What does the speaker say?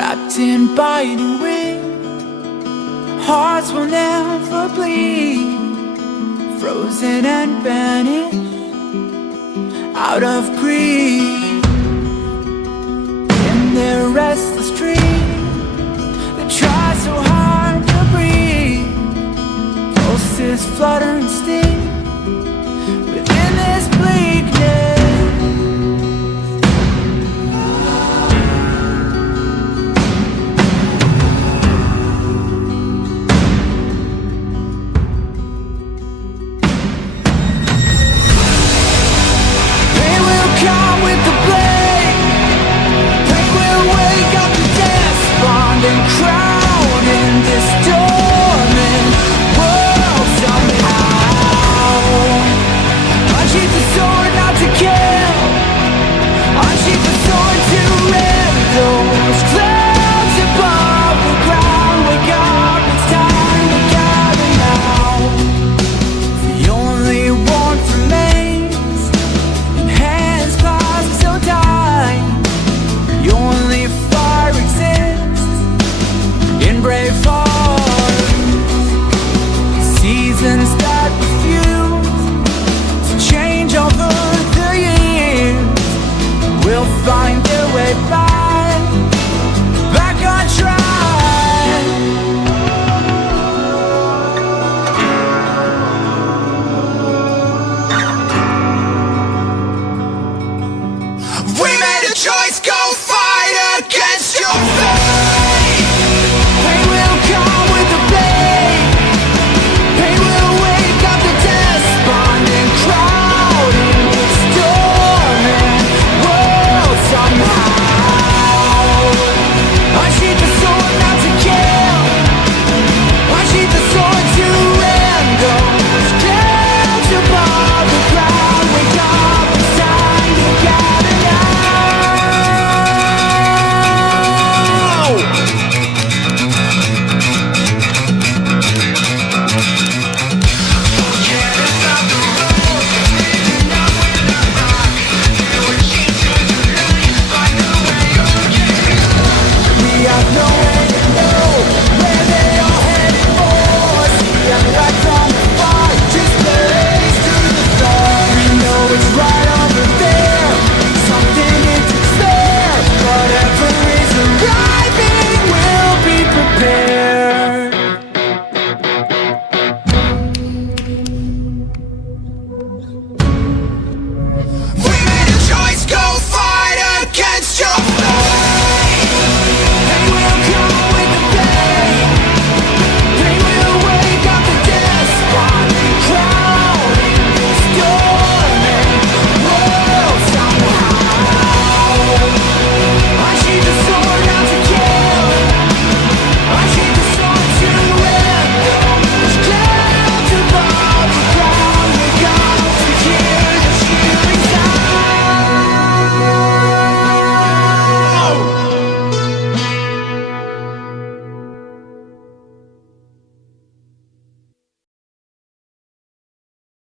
wrapped in biting wind. Hearts will never bleed, frozen and banished out of greed. In their restless dreams, they try so hard to breathe. Pulses flutter and sting within this bleakness. Seasons that refuse to change over the years will find their way back.